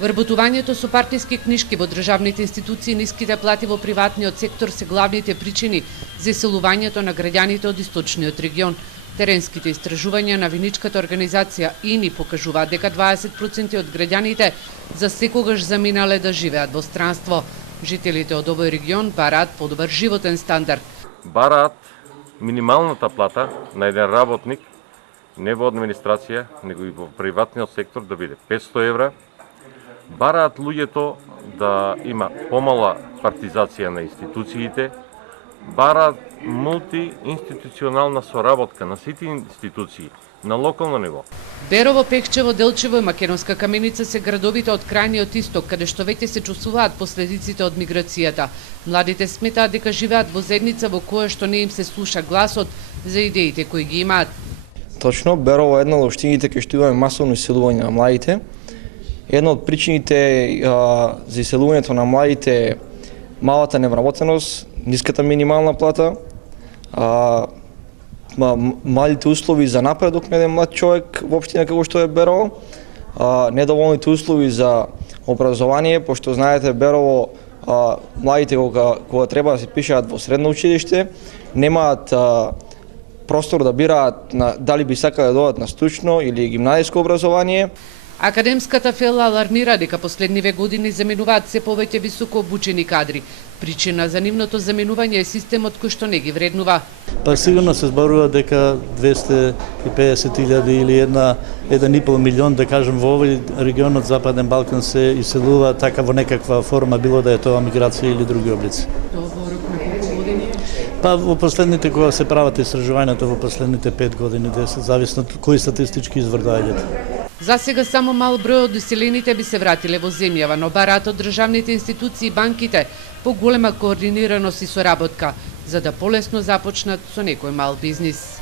Вработувањето со партиски книшки во државните институции и ниските плати во приватниот сектор се главните причини за иселувањето на граѓаните од источниот регион. Теренските истражувања на виничката организација ИНИ покажуваат дека 20% од граѓаните за секогаш заминале да живеат во странство. Жителите од овој регион бараат подобар животен стандард. Бараат минималната плата на еден работник, не во администрација, него и во приватниот сектор да биде 500 евра. Бараат луѓето да има помала партизација на институциите, бараат мултиинституционална соработка на сите институции на локално ниво. Берово, Пехчево, Делчево и Македонска Каменица се градовите од крајниот исток, каде што веќе се чувствуваат последиците од миграцијата. Младите сметаат дека живеат во заедница во која што не им се слуша гласот за идеите кои ги имаат. Точно, Берово е една од општините кај што имаме масовно иселување на младите. Една од причините за иселувањето на младите е малата невработеност, ниската минимална плата, малите услови за напредок на еден млад човек во општина како што е Берово, недоволните услови за образование, пошто знаете Берово младите кога треба да се пишаат во средно училиште, немаат простор да бираат дали би сакале да додат на стручно или гимназиско образование. Академската фела алармира дека последниве години заменуваат се повеќе високо обучени кадри. Причина за нивното заменување е системот кој што не ги вреднува. Па сигурно се зборува дека 250.000 или 1,5 милион, да кажем, во овој регион од Западен Балкан се иселува така во некаква форма, било да е тоа миграција или други облици. Па во последните, кога се прават истражувањето во последните 5 години, зависно од кои статистички извор доаѓаат. За сега само мал број од иселените би се вратиле во земјава, но бараат од државните институции и банките по голема координираност и соработка, за да полесно започнат со некој мал бизнис.